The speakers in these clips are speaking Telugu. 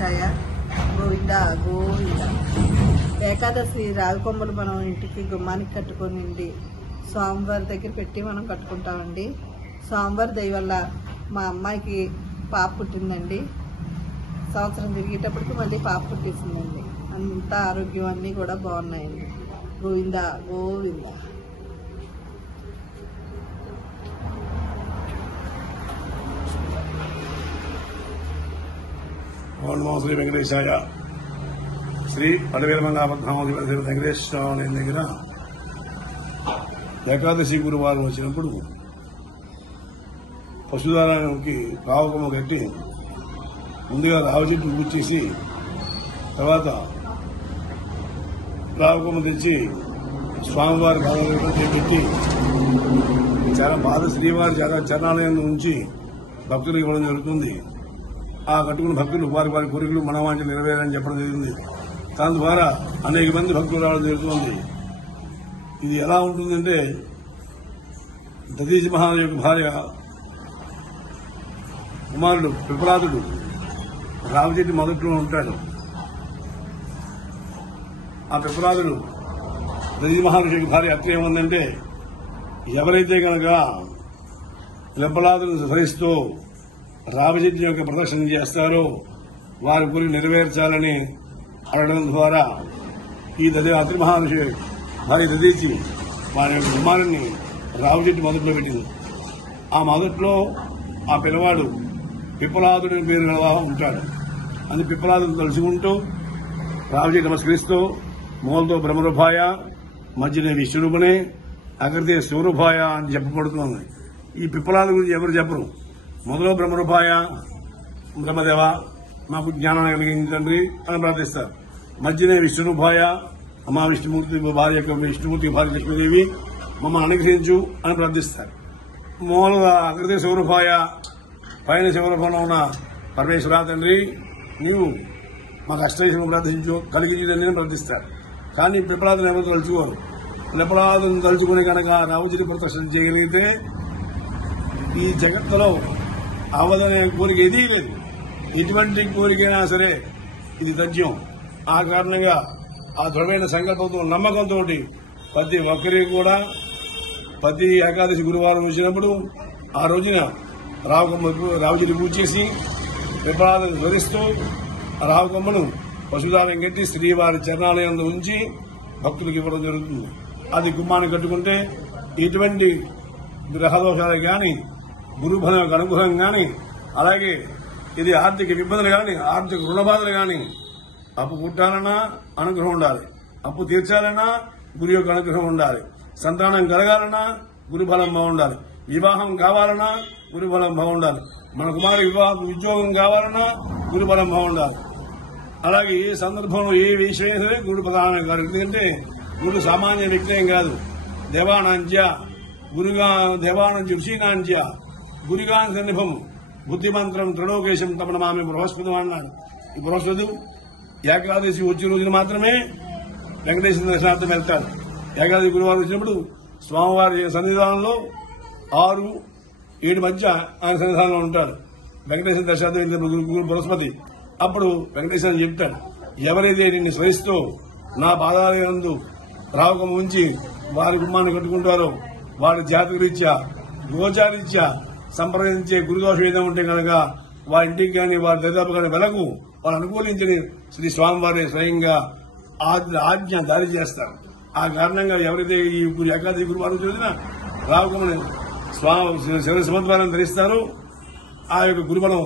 వెంకటేశాయ గోవింద గోవింద. ఏకాదశి రాగికొమ్మలు మనం ఇంటికి గుమ్మానికి కట్టుకొని స్వామివారి దగ్గర పెట్టి మనం కట్టుకుంటామండి. స్వామివారి దయ వల్ల మా అమ్మాయికి పాప పుట్టిందండి. సంవత్సరం తిరిగేటప్పటికి మళ్ళీ పాప పుట్టేసిందండి. అంతా ఆరోగ్యం అన్నీ కూడా బాగున్నాయండి. గోవింద గోవింద. ఓం నమో శ్రీ వెంకటేశాయ. శ్రీ అడవేలమంగాపద్మావతి వెంకటేశ్వర ఆలయం దగ్గర ఏకాదశి గురువారం వచ్చినప్పుడు పశుధారానికి రావకమ్మ కట్టి ముందుగా రావు చెట్టు కూర్చేసి తర్వాత రావకమ్మ తెచ్చి స్వామివారి బాగా పెట్టి చాలా బాధ శ్రీవారి చాలా చరణాలయం ఉంచి భక్తులకు ఇవ్వడం జరుగుతుంది. ఆ కట్టుకున్న భక్తులు వారి వారి కోరికలు మనవాంఛలు నెరవేరాలని చెప్పడం జరిగింది. దాని ద్వారా అనేక మంది భక్తులు రావడం జరుగుతుంది. ఇది ఎలా ఉంటుందంటే దధీచి మహారాజు యొక్క భార్య కుమారుడు పిపలాదుడు రామచెట్టి మొదట్లో ఉంటాడు. ఆ పిపలాదుడు దధీచి మహారాజు యొక్క భార్య అత్త ఏముందంటే ఎవరైతే కనుక పిపలాదును భరిస్తూ రామచెట్టి యొక్క ప్రదర్శన చేస్తారో వారి గురి నెరవేర్చాలని అడగడం ద్వారా ఈ అత్రి మహారాజు భార్య దధీచి వారి యొక్క కుమారుణ్ణి రామచెట్టి మొదట్లో పెట్టింది. ఆ మొదట్లో ఆ పిల్లవాడు పిప్పలాదుడి పేరు గలవా ఉంటాడు. అది పిప్పలాదుని తలుచుకుంటూ రామచెట్టి నమస్కరిస్తూ మూలతో బ్రహ్మరూపాయ, మధ్యనే విష్ణురూపనే, అగ్రదే శివరూపాయ అని చెప్పబడుతుంది. ఈ పిప్పలాదు గురించి ఎవరు చెప్పరు. మొదలో బ్రహ్మరూపాయ, బ్రహ్మదేవ మాకు జ్ఞానం కలిగించండి అని ప్రార్థిస్తారు. మధ్యనే విష్ణురూపాయ, అమ్మా విష్ణుమూర్తి భార్య యొక్క విష్ణుమూర్తి భార్య లక్ష్మీదేవి మమ్మల్ని అనుగ్రహించు అని ప్రార్థిస్తారు. మూలంగా అగ్రదే శివరూపాయ, పైన శివరూపంలో ఉన్న పరమేశ్వర తండ్రి నీవు మాకు అష్టైశ్వరం ప్రార్థించు కలిగించదని నేను ప్రార్థిస్తారు. కానీ పిప్పలాదుని ఎవరు తలుచుకోరు. పిప్పలాదుని తలుచుకుని కనుక రామచెట్టి ప్రదర్శన చేయగలిగితే ఈ జగత్తులో అవదనే కోరిక ఏదీ లేదు. ఎటువంటి కోరికైనా సరే ఇది తథ్యం. ఆ కారణంగా ఆ దృఢమైన సంకల్పంతో నమ్మకంతో ప్రతి ఒక్కరికి కూడా ప్రతి ఏకాదశి గురువారం వచ్చినప్పుడు ఆ రోజున రావుచెట్టు పూజ చేసి విప్రాలను ధరిస్తూ రావుకొమ్మను పశుధారం కట్టి శ్రీవారి చరణాలయంలో ఉంచి భక్తులకు ఇవ్వడం జరుగుతుంది. అది గుమ్మాన్ని కట్టుకుంటే ఎటువంటి గ్రహదోషాలు గాని, గురుబలం యొక్క అనుగ్రహం గాని, అలాగే ఇది ఆర్థిక ఇబ్బందులు గాని, ఆర్థిక రుణబాధలు గాని, అప్పు పుట్టాలన్నా అనుగ్రహం ఉండాలి, అప్పు తీర్చాలన్నా గురు యొక్క అనుగ్రహం ఉండాలి, సంతానం కలగాలన్నా గురుబలం బాగుండాలి, వివాహం కావాలన్నా గురుబలం బాగుండాలి, మన కుమారు ఉద్యోగం కావాలన్నా గురుబలం బాగుండాలి. అలాగే ఏ సందర్భంలో ఏ విషయం సరే గురు ప్రధానం కాదు. ఎందుకంటే గురు సామాన్య వ్యక్తి ఏం కాదు. దేవానాంజ్య గురుగా దేవానంజ ఋషినాంజ్య గురిగాన్ సన్నిభం బుద్ధిమంత్రం త్రిలోకేశం తమ మామి బృహస్పతి అన్నాడు. ఈ బృహస్పతి ఏకాదశి వచ్చే రోజున మాత్రమే వెంకటేశ్వర దర్శనార్థం వెళ్తాడు. ఏకాదశి గురువారం వచ్చినప్పుడు స్వామివారి సన్నిధానంలో 6-7 మధ్య ఆయన సన్నిధానంలో ఉంటారు. వెంకటేశ్వర దర్శనార్థం వెళ్ళినప్పుడు గురు బృహస్పతి అప్పుడు వెంకటేశ్వర చెప్తాడు, ఎవరైతే నిన్ను శ్రయిస్తూ నా పాదాలయందు రావకం ఉంచి వారి గుమ్మాన్ని కట్టుకుంటారో వారి జాతకరీత్యా గోచారీత్యా సంప్రదించే గురుదోషం ఏదో ఉంటే కనుక వారి ఇంటికి కానీ వారి దరిదాపు కానీ వెలకు వారు అనుకూలించని శ్రీ స్వామివారి స్వయంగా ఆజ్ఞ దారి చేస్తారు. ఆ కారణంగా ఎవరైతే ఈ ఏకాదశి గురువారం చూసినా రావకమని శివసమద్వారం ధరిస్తారో ఆ యొక్క గురుబలం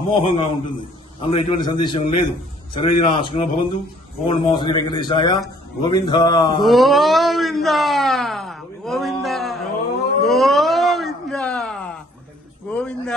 అమోఘంగా ఉంటుంది. అందులో ఎటువంటి సందేశం లేదు. సర్వేజన శుభవంతు. ఓం నమో శ్రీ వెంకటేశాయ. గోవింద గోవింద గోవింద గోవింద గోవింద.